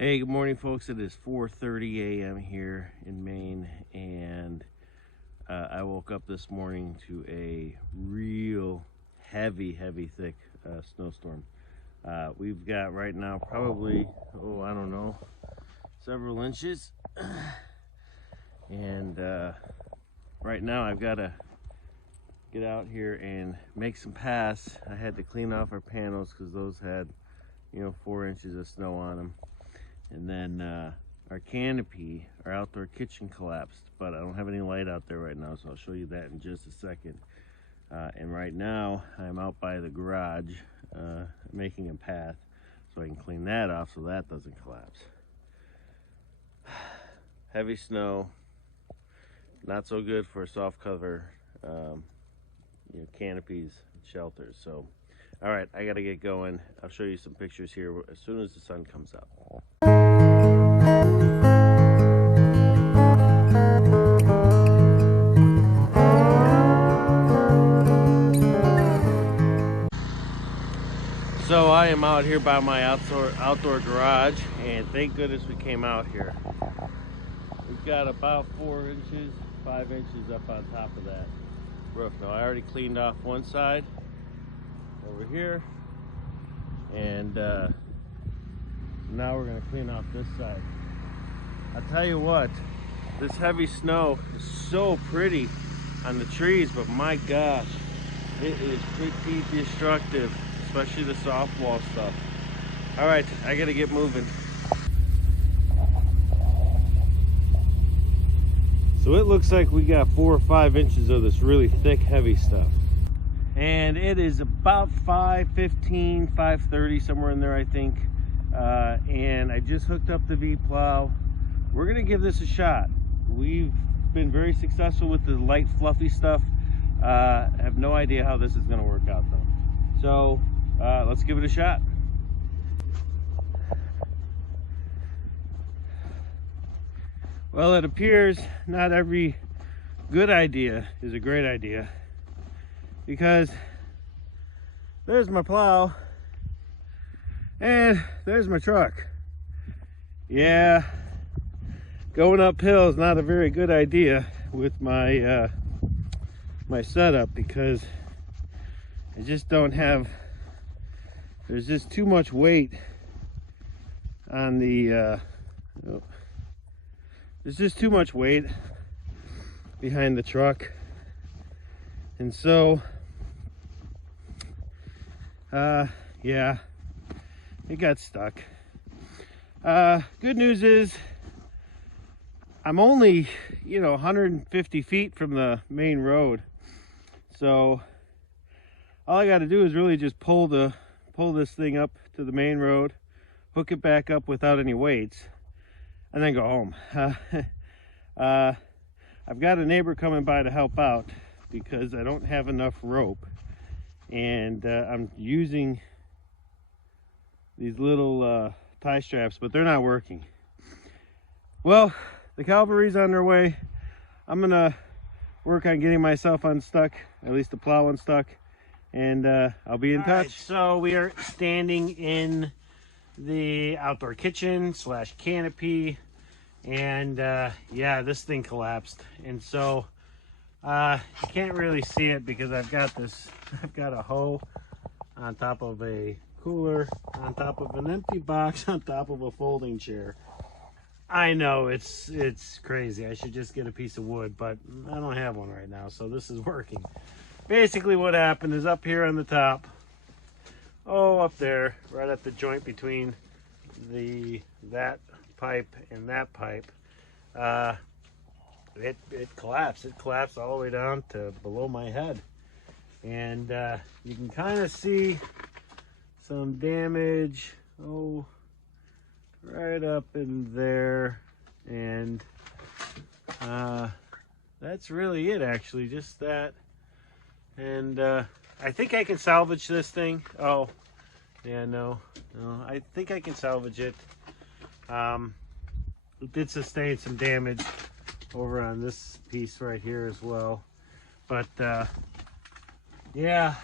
Hey, good morning, folks. It is 4:30 a.m. here in Maine, and I woke up this morning to a real heavy, thick snowstorm. We've got right now probably, I don't know, several inches. And right now I've got to get out here and make some paths. I had to clean off our panels because those had, 4 inches of snow on them. And then our canopy, our outdoor kitchen collapsed, but I don't have any light out there right now, so I'll show you that in just a second. And right now I'm out by the garage making a path so I can clean that off so that doesn't collapse. Heavy snow, not so good for soft cover canopies and shelters. So all right, I gotta get going. I'll show you some pictures here as soon as the sun comes up. So I am out here by my outdoor garage, and thank goodness we came out here. We've got about 4 inches, 5 inches up on top of that roof. Now I already cleaned off one side over here, and now we're going to clean off this side. I'll tell you what, this heavy snow is so pretty on the trees, but my gosh, it is pretty destructive, especially the soft wall stuff. All right, I got to get moving. So it looks like we got 4 or 5 inches of this really thick, heavy stuff. And it is about 5:15, 5:30, somewhere in there, I think. And I just hooked up the V-Plow. We're gonna give this a shot. We've been very successful with the light, fluffy stuff. I have no idea how this is gonna work out though. So let's give it a shot. Well, it appears not every good idea is a great idea, because there's my plow and there's my truck. Yeah, going uphill is not a very good idea with my my setup, because I just don't have, there's just too much weight on the there's just too much weight behind the truck, and so yeah, it got stuck. Good news is I'm only 150 feet from the main road, so all I got to do is really just pull this thing up to the main road, hook it back up without any weights, and then go home. I've got a neighbor coming by to help out because I don't have enough rope, and I'm using these little tie straps, but they're not working. Well, the cavalry's on their way. I'm gonna work on getting myself unstuck, at least the plow unstuck, and I'll be in touch. Right, so we are standing in the outdoor kitchen / canopy, and yeah, this thing collapsed, and so you can't really see it because I've got a hoe on top of a cooler, on top of an empty box, on top of a folding chair. I know it's crazy. I should just get a piece of wood, but I don't have one right now, so this is working. Basically what happened is, up here on the top, up there, right at the joint between that pipe and that pipe, it collapsed. It collapsed all the way down to below my head, and you can kind of see some damage right up in there, and that's really it, actually, just that. And I think I can salvage this thing. Oh yeah, no, I think I can salvage it. It did sustain some damage over on this piece right here as well, but yeah,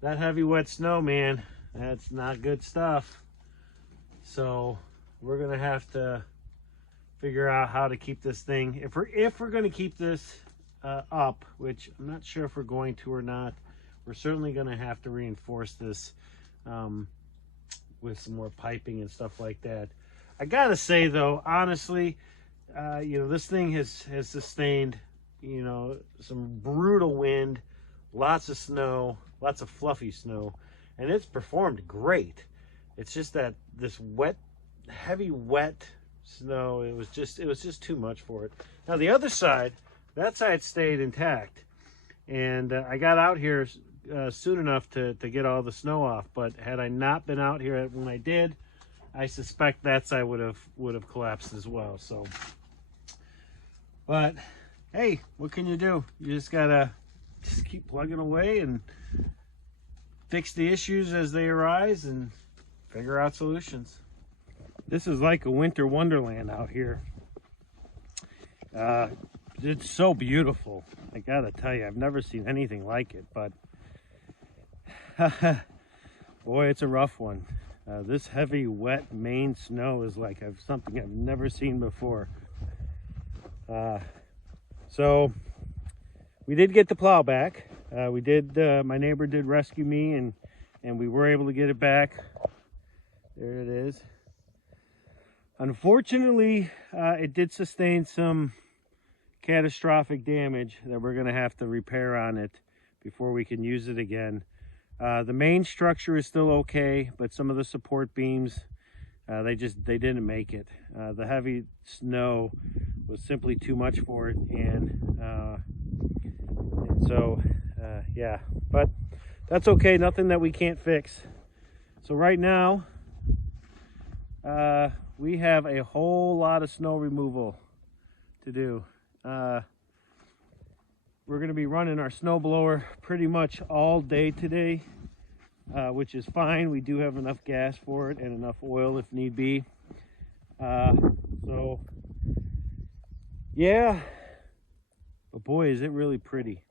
that heavy wet snow, man, that's not good stuff. So we're gonna have to figure out how to keep this thing, if we're gonna keep this up, which I'm not sure if we're going to or not. We're certainly gonna have to reinforce this with some more piping and stuff like that. I gotta say though, honestly, you know, this thing has sustained, you know, some brutal wind, lots of snow, lots of fluffy snow, and it's performed great. It's just that this wet, heavy wet snow, it was just too much for it. Now the other side, that side stayed intact, and I got out here soon enough to get all the snow off. But had I not been out here when I did, I suspect that side would have collapsed as well. So, but hey, what can you do? You just gotta keep plugging away and fix the issues as they arise and figure out solutions. This is like a winter wonderland out here. It's so beautiful. I gotta tell you, I've never seen anything like it, but boy, it's a rough one. This heavy, wet Maine snow is like something I've never seen before. So we did get the plow back. My neighbor did rescue me, and we were able to get it back. There it is. Unfortunately, it did sustain some catastrophic damage that we're going to have to repair on it before we can use it again. The main structure is still okay, but some of the support beams, they didn't make it. The heavy snow was simply too much for it, and so yeah, but that's okay. Nothing that we can't fix. So right now, we have a whole lot of snow removal to do. We're going to be running our snow blower pretty much all day today, which is fine. We do have enough gas for it and enough oil if need be. So yeah, but boy, is it really pretty.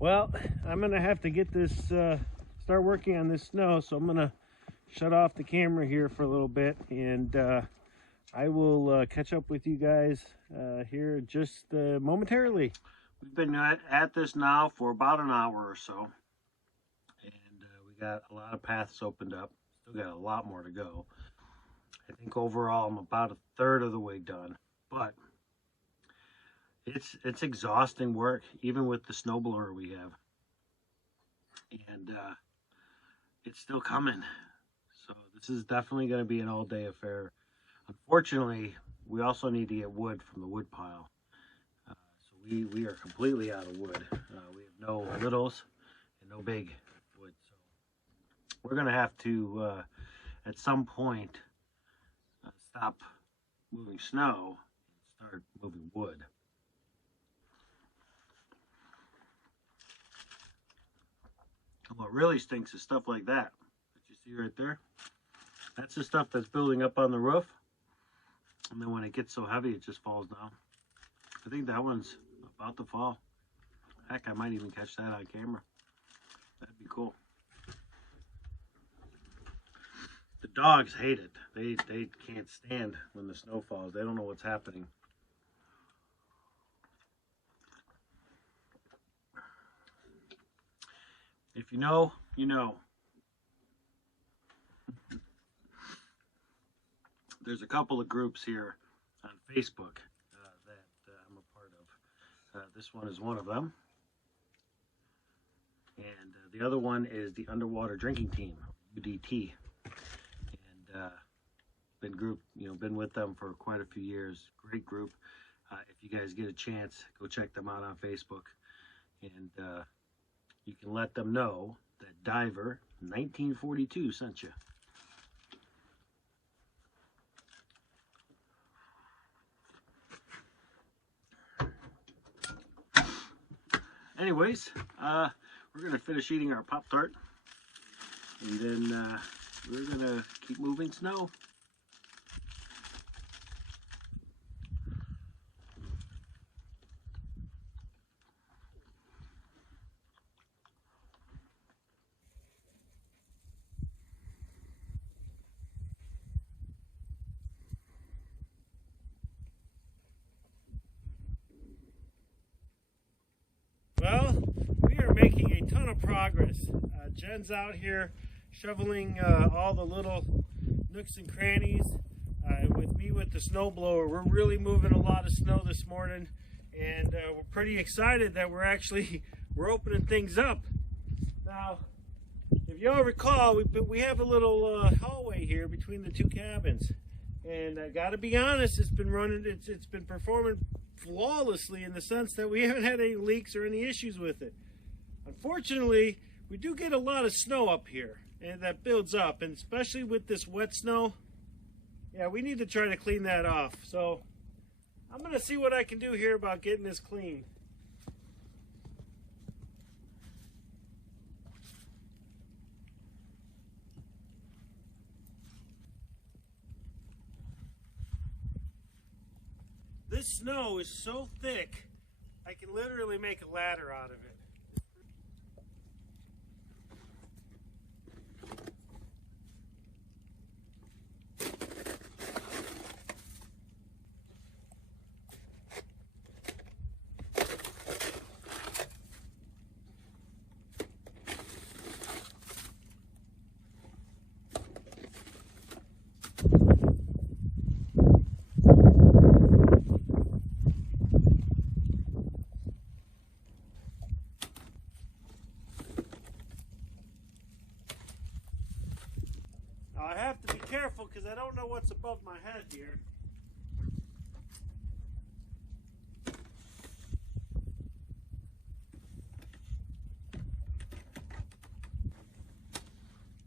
Well, I'm gonna have to get this, start working on this snow, so I'm gonna shut off the camera here for a little bit, and I will catch up with you guys here just momentarily. We've been at this now for about an hour or so, and we got a lot of paths opened up. Still got a lot more to go. I think overall I'm about a third of the way done, but it's exhausting work, even with the snowblower we have, and it's still coming. So this is definitely going to be an all-day affair. Unfortunately, we also need to get wood from the wood pile. So we are completely out of wood. We have no littles and no big wood. So we're going to have to, at some point, stop moving snow and start moving wood. What really stinks is stuff like that you see right there. That's the stuff that's building up on the roof, and then when it gets so heavy it just falls down. I think that one's about to fall. Heck, I might even catch that on camera. That'd be cool. The dogs hate it. They can't stand when the snow falls. They don't know what's happening. If you know, you know. There's a couple of groups here on Facebook that I'm a part of. This one is one of them. And the other one is the Underwater Drinking Team, UDT. And been with them for quite a few years. Great group. If you guys get a chance, go check them out on Facebook. And you can let them know that Diver 1942 sent you. anyways, we're gonna finish eating our Pop-Tart, and then we're gonna keep moving snow. Well, we are making a ton of progress. Jen's out here shoveling all the little nooks and crannies. With me with the snowblower, we're really moving a lot of snow this morning, and we're pretty excited that we're opening things up. Now, if you all recall, we have a little hallway here between the two cabins, and I gotta be honest, it's been performing flawlessly in the sense that we haven't had any leaks or any issues with it. Unfortunately, we do get a lot of snow up here, and that builds up, and especially with this wet snow, yeah, we need to try to clean that off. So I'm gonna see what I can do here about getting this clean. This snow is so thick, I can literally make a ladder out of it. I have to be careful because I don't know what's above my head here.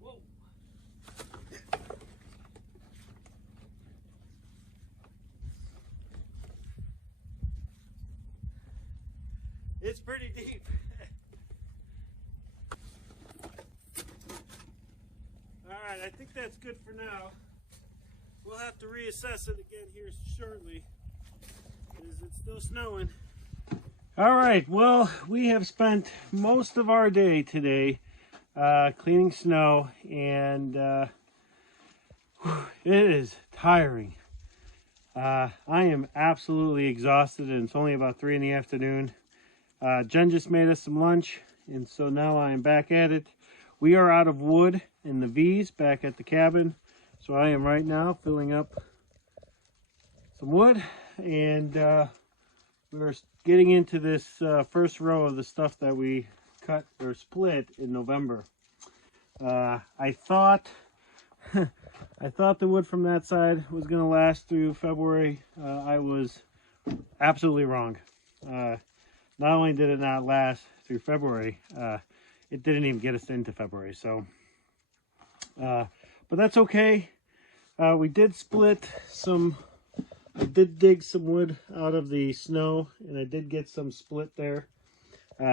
Whoa. It's pretty deep. Alright, I think that's good for now. We'll have to reassess it again here shortly, because it's still snowing. Alright, well, we have spent most of our day today cleaning snow, and it is tiring. I am absolutely exhausted, and it's only about 3 in the afternoon. Jen just made us some lunch, and so now I am back at it. We are out of wood in the V's back at the cabin, so I am right now filling up some wood, and we're getting into this first row of the stuff that we cut or split in November. I thought the wood from that side was going to last through February. I was absolutely wrong. Not only did it not last through February, it didn't even get us into February. So, but that's okay. We did split some. I did dig some wood out of the snow, and I did get some split there.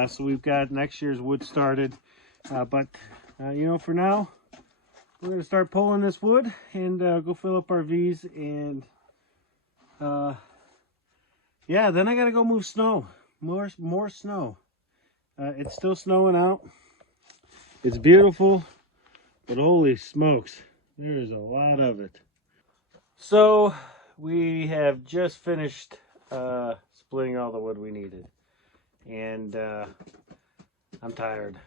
So we've got next year's wood started. But you know, for now, we're going to start pulling this wood and go fill up our V's, and yeah, then I got to go move snow. More snow. It's still snowing out. It's beautiful, but holy smokes, there is a lot of it. So we have just finished splitting all the wood we needed, and I'm tired.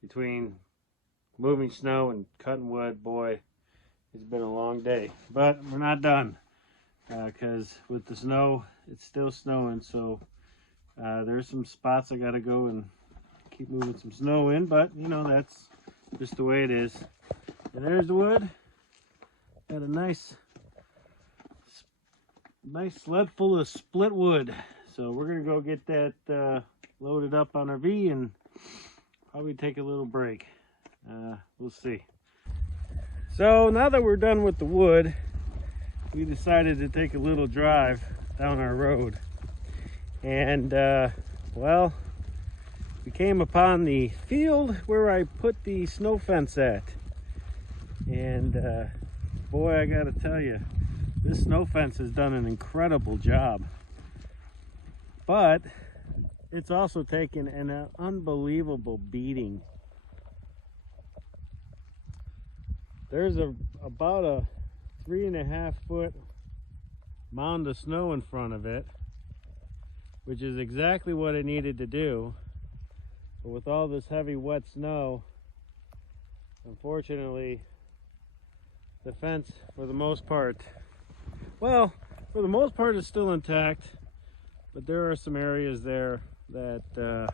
Between moving snow and cutting wood, boy, it's been a long day. But we're not done, because with the snow, it's still snowing, so there's some spots I gotta go and keep moving some snow in, but you know, that's just the way it is. And there's the wood. Got a nice sled full of split wood. So we're gonna go get that loaded up on our V and probably take a little break. We'll see. So now that we're done with the wood, we decided to take a little drive down our road. And well, we came upon the field where I put the snow fence at. And boy, I gotta tell you, this snow fence has done an incredible job. But it's also taken an unbelievable beating. There's about a 3.5 foot mound of snow in front of it, which is exactly what it needed to do. But with all this heavy wet snow, unfortunately, the fence, for the most part, well, for the most part it's still intact, but there are some areas there that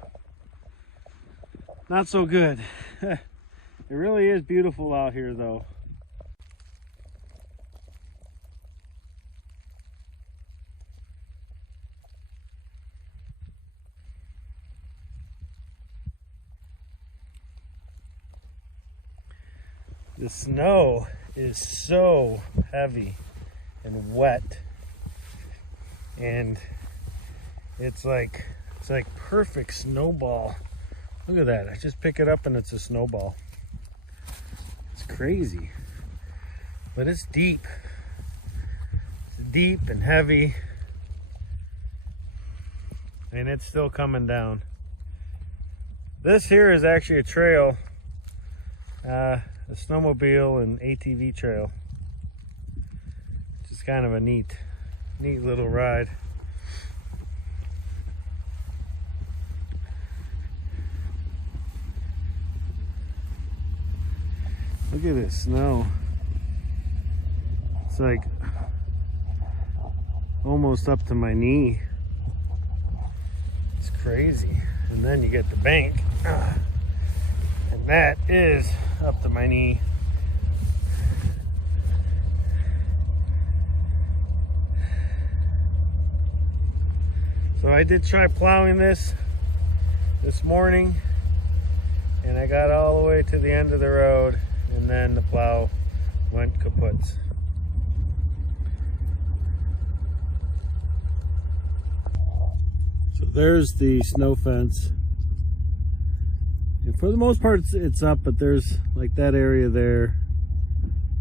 not so good. It really is beautiful out here though. The snow is so heavy and wet, and it's like perfect snowball. Look at that. I just pick it up and it's a snowball. It's crazy, but it's deep. It's deep and heavy, and it's still coming down. This here is actually a trail, a snowmobile and ATV trail. Just kind of a neat little ride. Look at this snow. It's like almost up to my knee. It's crazy. And then you get the bank. And that is up to my knee. So I did try plowing this morning, and I got all the way to the end of the road, and then the plow went kaput. So there's the snow fence. And for the most part it's up, but there's like that area there,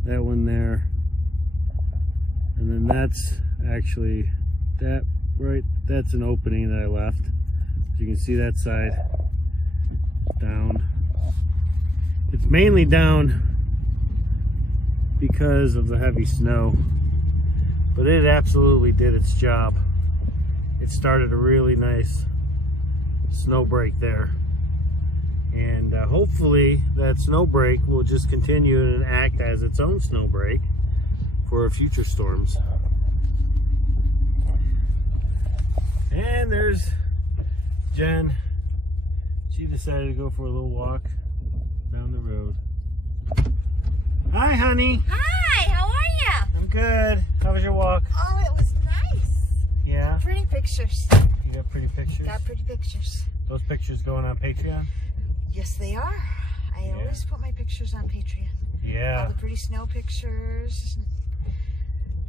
that one there, and then that's actually that right, that's an opening that I left. As you can see, that side down. It's mainly down because of the heavy snow, but it absolutely did its job. It started a really nice snow break there. And hopefully that snow break will just continue and act as its own snow break for future storms. And there's Jen. She decided to go for a little walk down the road. Hi, honey. Hi, how are you? I'm good. How was your walk? Oh, it was nice. Yeah? Pretty pictures. You got pretty pictures? Got pretty pictures. Those pictures going on Patreon? Yes, they are. I always put my pictures on Patreon. Yeah. All the pretty snow pictures.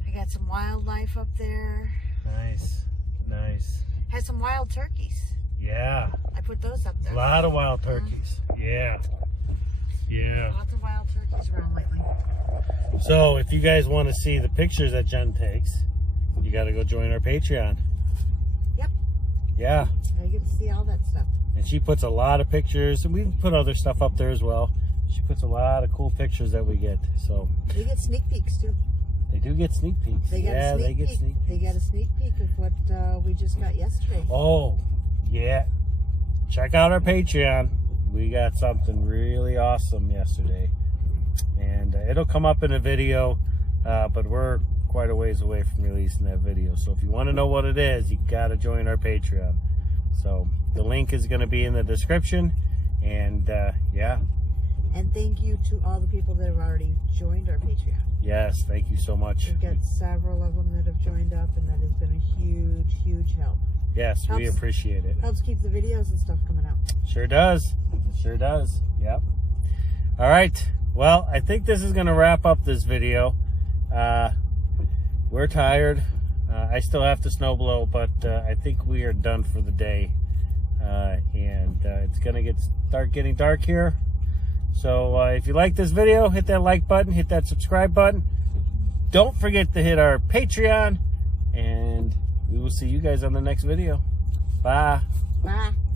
I got some wildlife up there. Nice. Nice. Had some wild turkeys. Yeah. I put those up there. A lot of wild turkeys. Yeah. Yeah. Lots of wild turkeys around lately. So if you guys want to see the pictures that Jen takes, you got to go join our Patreon. Yep. Yeah. I get to see all that stuff. And she puts a lot of pictures, and we put other stuff up there as well. She puts a lot of cool pictures that we get. So they get sneak peeks too. They do get sneak peeks. They got a sneak peek. They got a sneak peek of what we just got yesterday. Oh, yeah. Check out our Patreon. We got something really awesome yesterday. And it'll come up in a video, but we're quite a ways away from releasing that video. So if you want to know what it is, you got to join our Patreon. So the link is going to be in the description. And yeah. And thank you to all the people that have already joined our Patreon. Yes, thank you so much. We've got several of them that have joined up, and that has been a huge, huge help. Yes, we appreciate it. Helps keep the videos and stuff coming out. Sure does. It sure does. Yep. All right. Well, I think this is going to wrap up this video. We're tired. I still have to snow blow, but I think we are done for the day. and it's gonna start getting dark here. So if you like this video, hit that like button, hit that subscribe button. Don't forget to hit our Patreon, and we will see you guys on the next video. Bye. Bye.